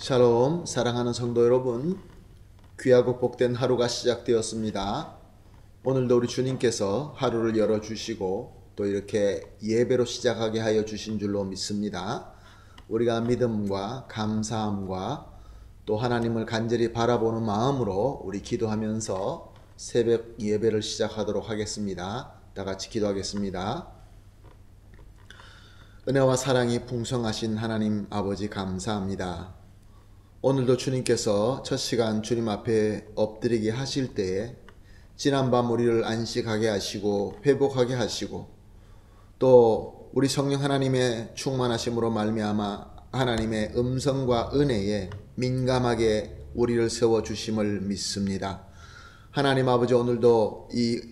샬롬, 사랑하는 성도 여러분, 귀하고 복된 하루가 시작되었습니다. 오늘도 우리 주님께서 하루를 열어주시고 또 이렇게 예배로 시작하게 하여 주신 줄로 믿습니다. 우리가 믿음과 감사함과 또 하나님을 간절히 바라보는 마음으로 우리 기도하면서 새벽 예배를 시작하도록 하겠습니다. 다 같이 기도하겠습니다. 은혜와 사랑이 풍성하신 하나님 아버지 감사합니다. 오늘도 주님께서 첫 시간 주님 앞에 엎드리게 하실 때에 지난밤 우리를 안식하게 하시고 회복하게 하시고 또 우리 성령 하나님의 충만하심으로 말미암아 하나님의 음성과 은혜에 민감하게 우리를 세워주심을 믿습니다. 하나님 아버지, 오늘도 이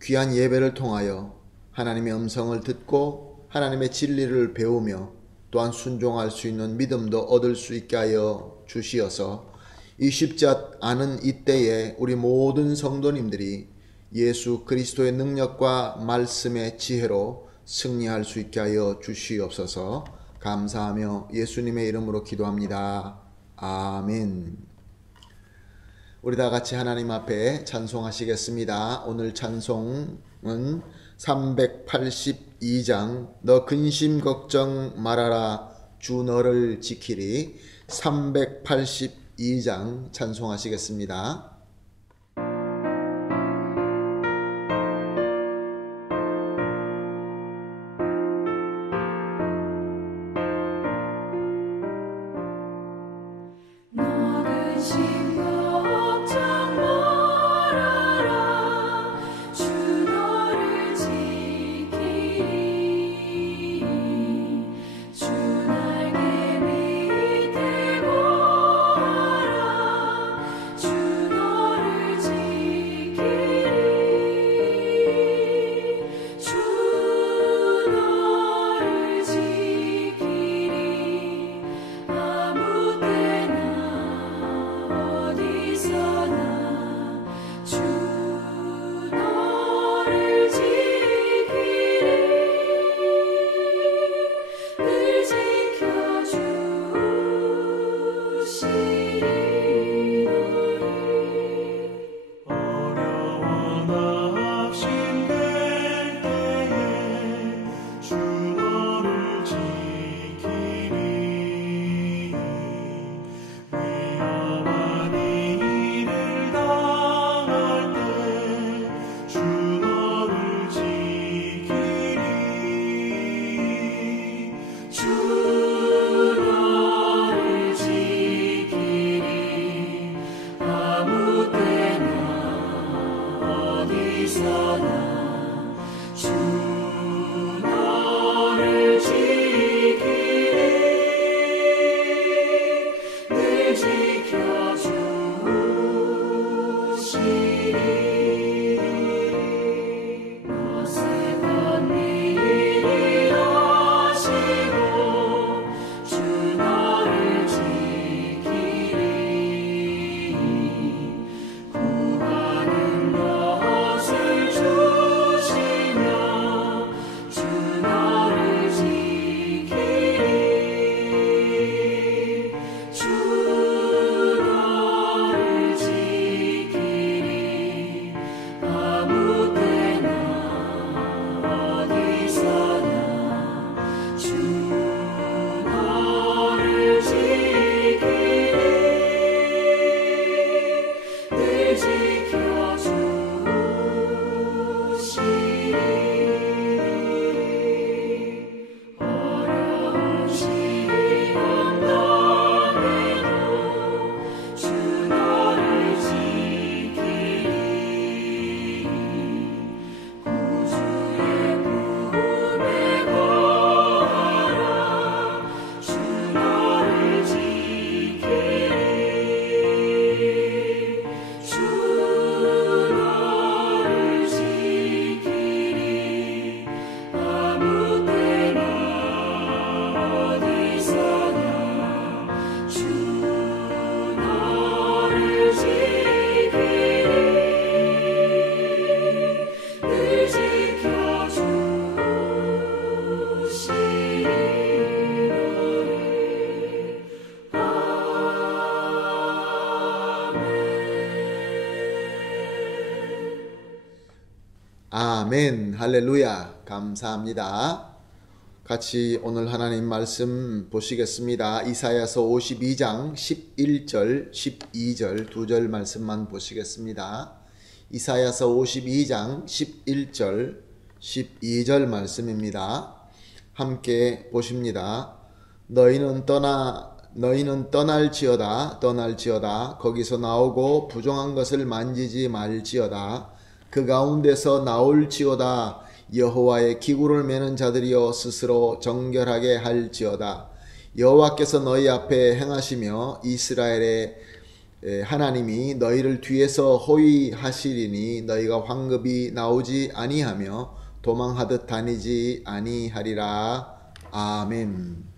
귀한 예배를 통하여 하나님의 음성을 듣고 하나님의 진리를 배우며 또한 순종할 수 있는 믿음도 얻을 수 있게 하여 주시어서 이 쉽지 않은 이때에 우리 모든 성도님들이 예수 그리스도의 능력과 말씀의 지혜로 승리할 수 있게 하여 주시옵소서. 감사하며 예수님의 이름으로 기도합니다. 아멘. 우리 다 같이 하나님 앞에 찬송하시겠습니다. 오늘 찬송은 382장 너 근심 걱정 말아라 주 너를 지키리 382장 찬송하시겠습니다. 주 아멘. 할렐루야. 감사합니다. 같이 오늘 하나님 말씀 보시겠습니다. 이사야서 52장 11절, 12절 두 절 말씀만 보시겠습니다. 이사야서 52장 11절, 12절 말씀입니다. 함께 보십니다. 너희는 떠날지어다 거기서 나오고 부정한 것을 만지지 말지어다. 그 가운데서 나올지어다. 여호와의 기구를 매는 자들이여 스스로 정결하게 할지어다. 여호와께서 너희 앞에 행하시며 이스라엘의 하나님이 너희를 뒤에서 호위하시리니 너희가 황급히 나오지 아니하며 도망하듯 다니지 아니하리라. 아멘.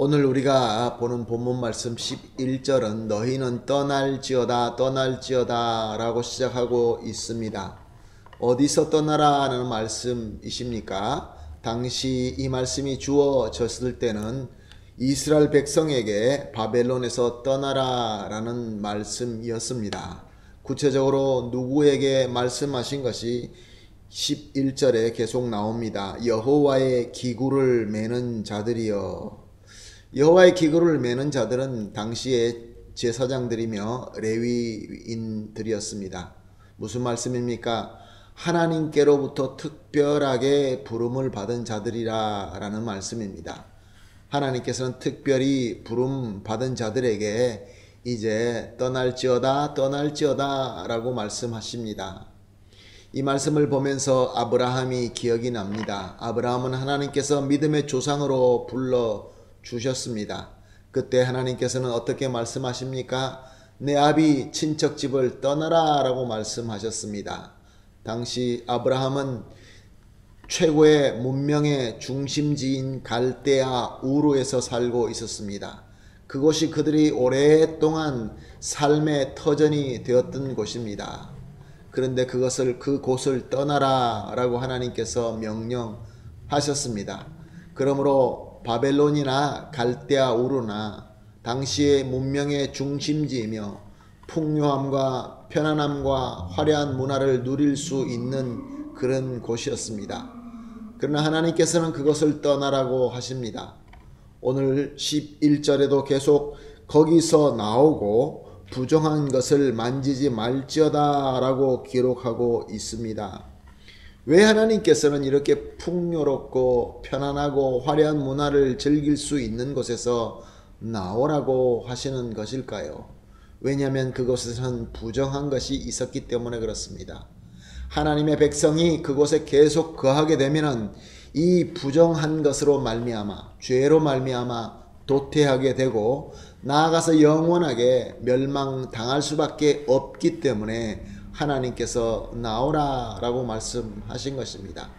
오늘 우리가 보는 본문 말씀 11절은 너희는 떠날지어다 라고 시작하고 있습니다. 어디서 떠나라는 말씀이십니까? 당시 이 말씀이 주어졌을 때는 이스라엘 백성에게 바벨론에서 떠나라라는 말씀이었습니다. 구체적으로 누구에게 말씀하신 것이 11절에 계속 나옵니다. 여호와의 기구를 매는 자들이여. 여호와의 기구를 매는 자들은 당시의 제사장들이며 레위인들이었습니다. 무슨 말씀입니까? 하나님께로부터 특별하게 부름을 받은 자들이라는 말씀입니다. 하나님께서는 특별히 부름 받은 자들에게 이제 떠날지어다 라고 말씀하십니다. 이 말씀을 보면서 아브라함이 기억이 납니다. 아브라함은 하나님께서 믿음의 조상으로 불러 주셨습니다. 그때 하나님께서는 어떻게 말씀하십니까? 내 아비 친척집을 떠나라 라고 말씀하셨습니다. 당시 아브라함은 최고의 문명의 중심지인 갈대아 우르에서 살고 있었습니다. 그곳이 그들이 오랫동안 삶의 터전이 되었던 곳입니다. 그런데 그곳을 떠나라 라고 하나님께서 명령하셨습니다. 그러므로 바벨론이나 갈대아 우르나 당시의 문명의 중심지이며 풍요함과 편안함과 화려한 문화를 누릴 수 있는 그런 곳이었습니다. 그러나 하나님께서는 그것을 떠나라고 하십니다. 오늘 11절에도 계속 거기서 나오고 부정한 것을 만지지 말지어다 라고 기록하고 있습니다. 왜 하나님께서는 이렇게 풍요롭고 편안하고 화려한 문화를 즐길 수 있는 곳에서 나오라고 하시는 것일까요? 왜냐하면 그곳에선 부정한 것이 있었기 때문에 그렇습니다. 하나님의 백성이 그곳에 계속 거하게 되면은 이 부정한 것으로 말미암아 죄로 말미암아 도태하게 되고 나아가서 영원하게 멸망당할 수밖에 없기 때문에 하나님께서 나오라 라고 말씀하신 것입니다.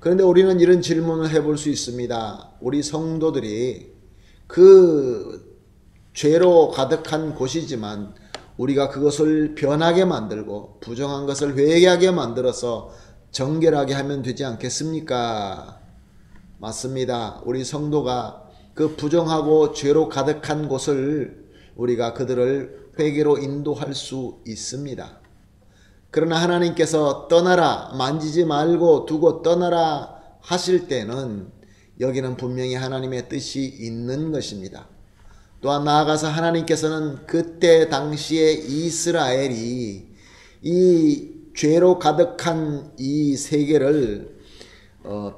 그런데 우리는 이런 질문을 해볼 수 있습니다. 우리 성도들이 그 죄로 가득한 곳이지만 우리가 그것을 변하게 만들고 부정한 것을 회개하게 만들어서 정결하게 하면 되지 않겠습니까? 맞습니다. 우리 성도가 그 부정하고 죄로 가득한 곳을 우리가 그들을 회개로 인도할 수 있습니다. 그러나 하나님께서 떠나라, 만지지 말고 두고 떠나라 하실 때는 여기는 분명히 하나님의 뜻이 있는 것입니다. 또한 나아가서 하나님께서는 그때 당시에 이스라엘이 이 죄로 가득한 이 세계를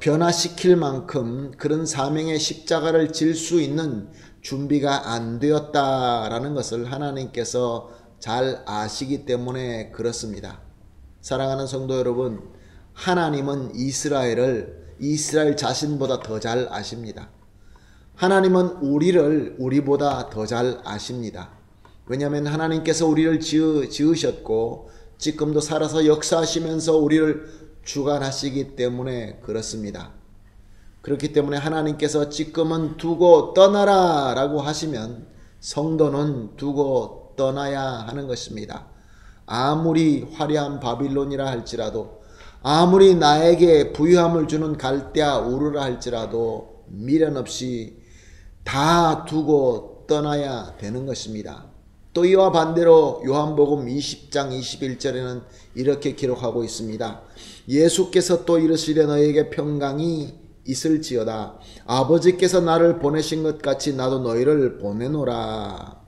변화시킬 만큼 그런 사명의 십자가를 질 수 있는 준비가 안 되었다라는 것을 하나님께서 잘 아시기 때문에 그렇습니다. 사랑하는 성도 여러분, 하나님은 이스라엘 자신보다 더 잘 아십니다. 하나님은 우리보다 더 잘 아십니다. 왜냐하면 하나님께서 우리를 지으셨고 지금도 살아서 역사하시면서 우리를 주관하시기 때문에 그렇습니다. 그렇기 때문에 하나님께서 지금은 두고 떠나라 라고 하시면 성도는 두고 떠나야 하는 것입니다. 아무리 화려한 바빌론이라 할지라도 아무리 나에게 부유함을 주는 갈대아 우르라 할지라도 미련 없이 다 두고 떠나야 되는 것입니다. 또 이와 반대로 요한복음 20장 21절에는 이렇게 기록하고 있습니다. 예수께서 또 이르시되 너희에게 평강이 있을지어다. 아버지께서 나를 보내신 것 같이 나도 너희를 보내노라.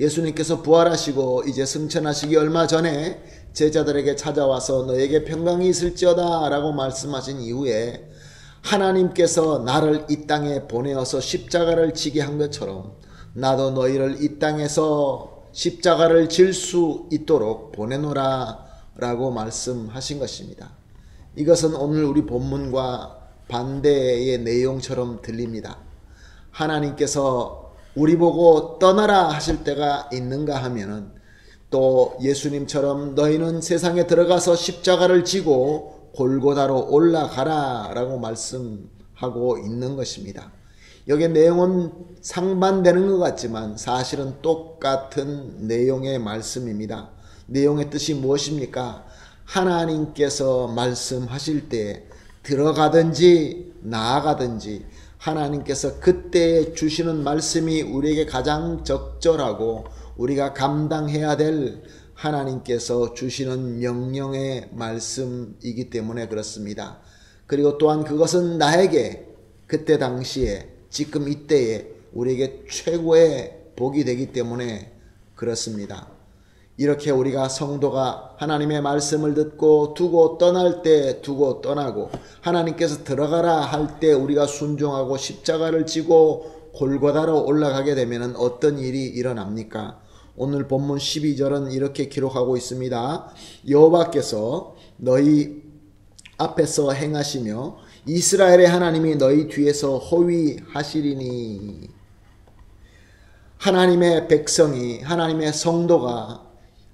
예수님께서 부활하시고 이제 승천하시기 얼마 전에 제자들에게 찾아와서 너에게 평강이 있을지어다 라고 말씀하신 이후에 하나님께서 나를 이 땅에 보내어서 십자가를 지게 한 것처럼 나도 너희를 이 땅에서 십자가를 질 수 있도록 보내노라 라고 말씀하신 것입니다. 이것은 오늘 우리 본문과 반대의 내용처럼 들립니다. 하나님께서 우리 보고 떠나라 하실 때가 있는가 하면은 또 예수님처럼 너희는 세상에 들어가서 십자가를 지고 골고다로 올라가라 라고 말씀하고 있는 것입니다. 여기에 내용은 상반되는 것 같지만 사실은 똑같은 내용의 말씀입니다. 내용의 뜻이 무엇입니까? 하나님께서 말씀하실 때 들어가든지 나아가든지 하나님께서 그때 주시는 말씀이 우리에게 가장 적절하고 우리가 감당해야 될 하나님께서 주시는 명령의 말씀이기 때문에 그렇습니다. 그리고 또한 그것은 나에게 그때 당시에 지금 이때에 우리에게 최고의 복이 되기 때문에 그렇습니다. 이렇게 우리가 성도가 하나님의 말씀을 듣고 두고 떠날 때 두고 떠나고 하나님께서 들어가라 할 때 우리가 순종하고 십자가를 지고 골고다로 올라가게 되면 어떤 일이 일어납니까? 오늘 본문 12절은 이렇게 기록하고 있습니다. 여호와께서 너희 앞에서 행하시며 이스라엘의 하나님이 너희 뒤에서 호위하시리니. 하나님의 백성이, 하나님의 성도가,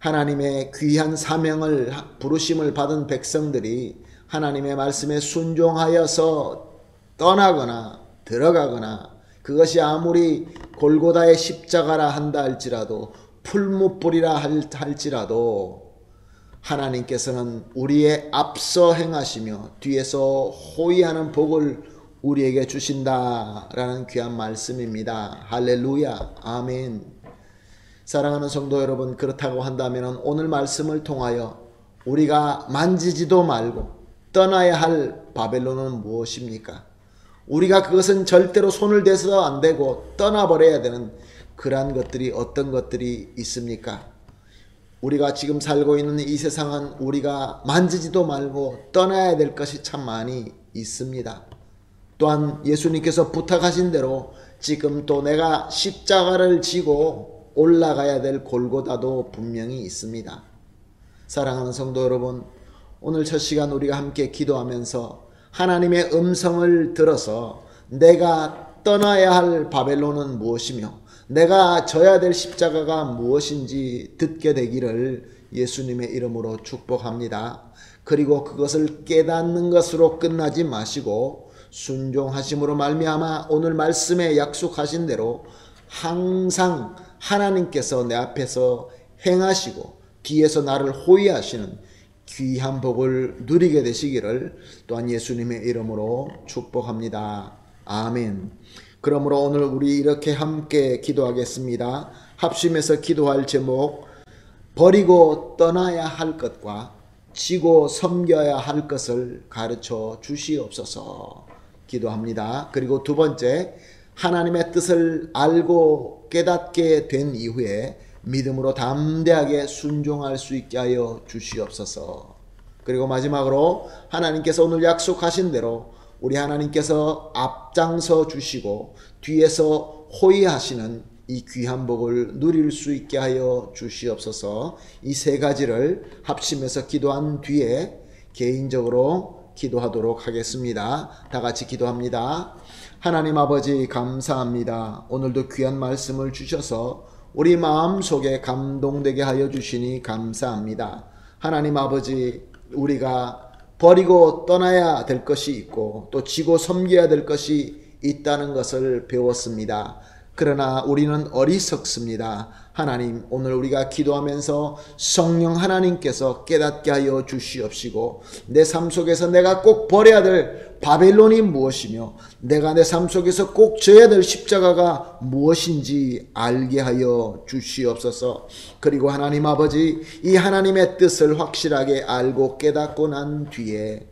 하나님의 귀한 사명을 부르심을 받은 백성들이 하나님의 말씀에 순종하여서 떠나거나 들어가거나 그것이 아무리 골고다의 십자가라 한다 할지라도 풀무불이라 할지라도 하나님께서는 우리의 앞서 행하시며 뒤에서 호위하는 복을 우리에게 주신다라는 귀한 말씀입니다. 할렐루야. 아멘. 사랑하는 성도 여러분, 그렇다고 한다면 오늘 말씀을 통하여 우리가 만지지도 말고 떠나야 할 바벨론은 무엇입니까? 우리가 그것은 절대로 손을 대서도 안 되고 떠나버려야 되는 그러한 것들이 어떤 것들이 있습니까? 우리가 지금 살고 있는 이 세상은 우리가 만지지도 말고 떠나야 될 것이 참 많이 있습니다. 또한 예수님께서 부탁하신 대로 지금 또 내가 십자가를 지고 올라가야 될 골고다도 분명히 있습니다. 사랑하는 성도 여러분, 오늘 첫 시간 우리가 함께 기도하면서 하나님의 음성을 들어서 내가 떠나야 할 바벨론은 무엇이며 내가 져야 될 십자가가 무엇인지 듣게 되기를 예수님의 이름으로 축복합니다. 그리고 그것을 깨닫는 것으로 끝나지 마시고 순종하심으로 말미암아 오늘 말씀에 약속하신 대로 항상 하나님께서 내 앞에서 행하시고 뒤에서 나를 호위하시는 귀한 복을 누리게 되시기를 또한 예수님의 이름으로 축복합니다. 아멘. 그러므로 오늘 우리 이렇게 함께 기도하겠습니다. 합심해서 기도할 제목, 버리고 떠나야 할 것과 지고 섬겨야 할 것을 가르쳐 주시옵소서 기도합니다. 그리고 두 번째, 하나님의 뜻을 알고 깨닫게 된 이후에 믿음으로 담대하게 순종할 수 있게 하여 주시옵소서. 그리고 마지막으로 하나님께서 오늘 약속하신 대로 우리 하나님께서 앞장서 주시고 뒤에서 호위하시는 이 귀한 복을 누릴 수 있게 하여 주시옵소서. 이 세 가지를 합심해서 기도한 뒤에 개인적으로 기도하도록 하겠습니다. 다 같이 기도합니다. 하나님 아버지 감사합니다. 오늘도 귀한 말씀을 주셔서 우리 마음속에 감동되게 하여 주시니 감사합니다. 하나님 아버지, 우리가 버리고 떠나야 될 것이 있고 또 지고 섬겨야 될 것이 있다는 것을 배웠습니다. 그러나 우리는 어리석습니다. 하나님, 오늘 우리가 기도하면서 성령 하나님께서 깨닫게 하여 주시옵시고 내 삶 속에서 내가 꼭 버려야 될 바벨론이 무엇이며 내가 내 삶 속에서 꼭 져야 될 십자가가 무엇인지 알게 하여 주시옵소서. 그리고 하나님 아버지, 이 하나님의 뜻을 확실하게 알고 깨닫고 난 뒤에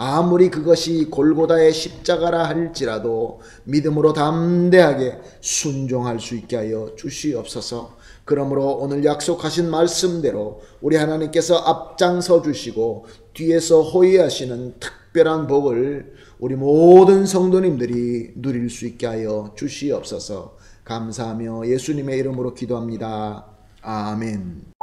아무리 그것이 골고다의 십자가라 할지라도 믿음으로 담대하게 순종할 수 있게 하여 주시옵소서. 그러므로 오늘 약속하신 말씀대로 우리 하나님께서 앞장서 주시고 뒤에서 호위하시는 특별한 복을 우리 모든 성도님들이 누릴 수 있게 하여 주시옵소서. 감사하며 예수님의 이름으로 기도합니다. 아멘.